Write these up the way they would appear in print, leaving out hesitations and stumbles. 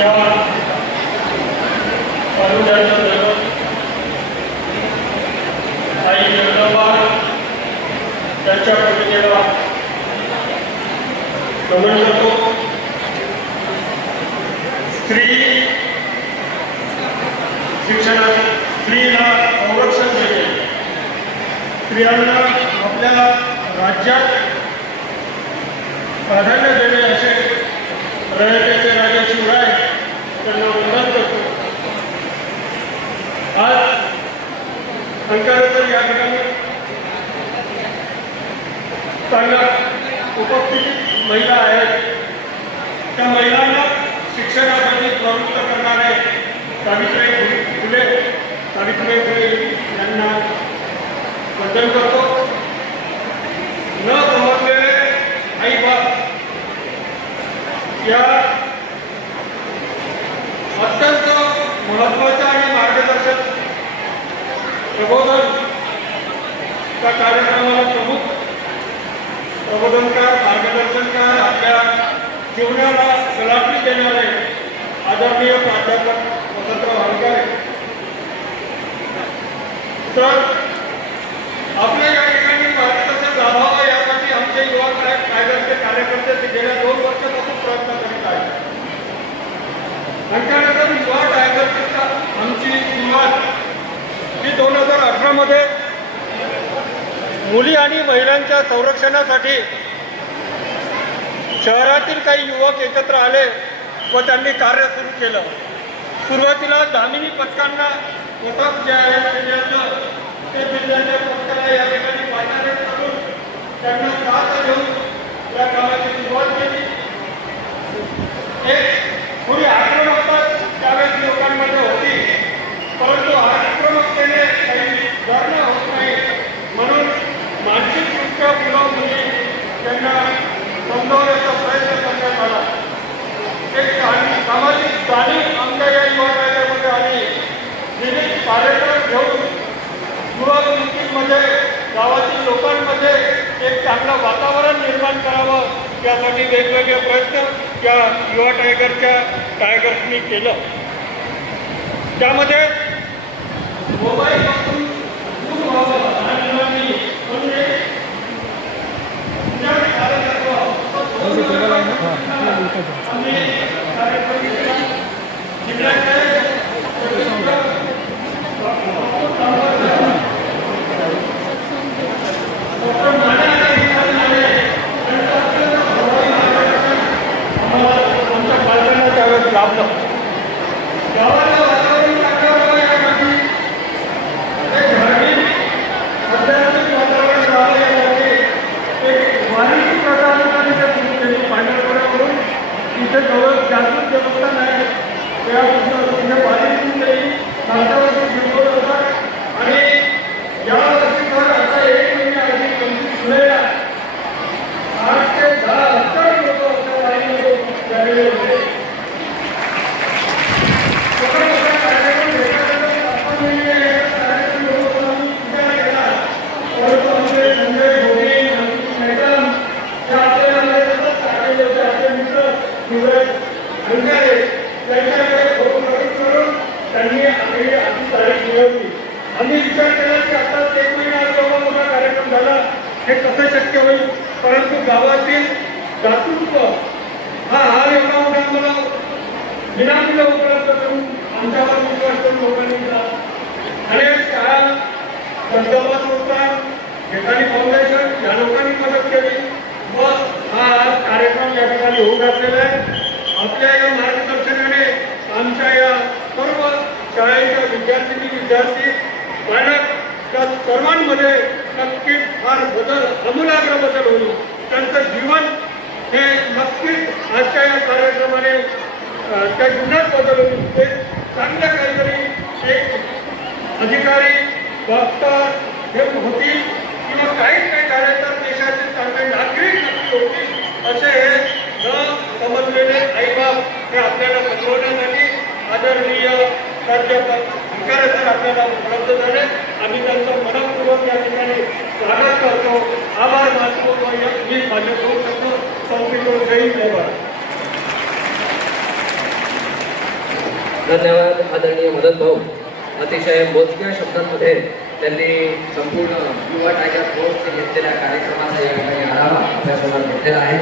या तालुक्याचं दैवत आई जगदंबा त्यांच्या प्रतिमेला नमन करतो. स्त्री शिक्षणात स्त्रीला संरक्षण देणे, स्त्रियांना आपल्या राज्यात प्राधान्य देणे असे रयतेचे राजे शिवराय त्यांना वंदन करतो. आज अंकारेश्वर या ठिकाणी चांगल्या उपस्थित महिला आहेत. त्या महिलांना शिक्षणासाठी प्रवृत्त करणारे सावित्रीबाई फुले यांना वंदन करतो. न समजलेले आई बाप या अत्यंत महत्त्वाच्या आणि मार्गदर्शक प्रबोधन त्या कार्यक्रमाला प्रमुख प्रबोधनकार मार्गदर्शनकार आपल्या जीवनाला कलाटणी देणारे आदरणीय प्राध्यापक वसंतराव हलगारे. तर आपल्या या ठिकाणी मार्गदर्शन लाभावं यासाठी आमचे युवा कायद्याचे कार्यकर्ते गेल्या 2 वर्षापासून प्रयत्न करीत आहेत. त्यानंतर युवा टायगरची आमची सुरुवात ही 2018 मध्ये मुली आणि महिलांच्या संरक्षणासाठी शहरातील काही युवक एकत्र आले व त्यांनी कार्य सुरू केलं. सुरुवातीला दामिनी पथकांना पथक जे आहे ते जिल्ह्याच्या पथकाला या ठिकाणी पाचारण करून त्यांना साथ घेऊन या कामाची सुरुवात केली. एक थोडी आक्रमकता त्यावेळेस लोकांमध्ये होती, परंतु आक्रमकतेने काही धरणं होत नाही म्हणून मानसिकदृष्ट्या मुलं मुली त्यांना समजवण्याचा प्रयत्न करण्यात आला. एक सामाजिक जाणीव आमच्या या युवा कायद्यामध्ये आली. विविध कार्यक्रम घेऊन युवा वृत्तीमध्ये गावातील लोकांमध्ये एक चांगलं वातावरण निर्माण करावं यासाठी वेगवेगळे प्रयत्न या युवा टायगर्सनी केलं. त्यामध्ये मोबाईलपासून दूर व्हावं आणि मुलांनी म्हणजे आम्ही विचार केला की आता 1 महिना एवढा मोठा कार्यक्रम झाला, हे कसं शक्य होईल. परंतु गावातील दातृत्व हा एवढा मोठा आम्हाला विनामूल्य उपलब्ध करून आमच्यावर विश्वास करून लोकांनी अनेक शाळा दंतोबा संस्था घेतानी फाउंडेशन या लोकांनी मदत केली व हा कार्यक्रम या ठिकाणी होऊ घातलेला आहे. आपल्या या मार्गदर्शनाने आमच्या या सर्व शाळेच्या विद्यार्थी पालक त्या सर्वांमध्ये नक्कीच फार बदल आमूलाग्र बदल होईल. त्यांचं जीवन हे नक्कीच आजच्या या कार्यक्रमाने त्या जीवनात बदल होईल. ते चांगलं काहीतरी एक अधिकारी डॉक्टर हे होतील किंवा काही कार्यक्रम देशाचे चांगले नागरिक नक्की होतील असे हे न समजलेले आईबाप हे आपल्याला बसवण्यासाठी आदरणीय प्राध्यापक अंकारेश्वर आपल्याला उपलब्ध झाले. आम्ही त्यांचं मनपूर्वक या ठिकाणी स्वागत करतो. आभार मानतो. मी माझे करू शकतो. संपीतो जय जय. धन्यवाद आदरणीय मदन भाऊ. अतिशय मोजक्या शब्दांमध्ये त्यांनी संपूर्ण युवा टायगर फोर्सने घेतलेल्या कार्यक्रमाचा या ठिकाणी आढावा आपल्यासमोर घेतलेला आहे.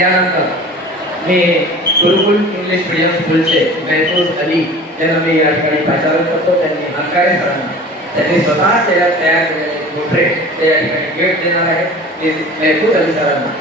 यानंतर मी गुरुकुल इंग्लिश मीडियम स्कूलचे महफूज अली यांना मी या ठिकाणी प्रचारण करतो. त्यांनी हंकारे सरांना त्यांनी स्वतः तयार केलेले पोर्ट्रेट ते या ठिकाणी भेट देणार आहे. ते महफूज अली सरांना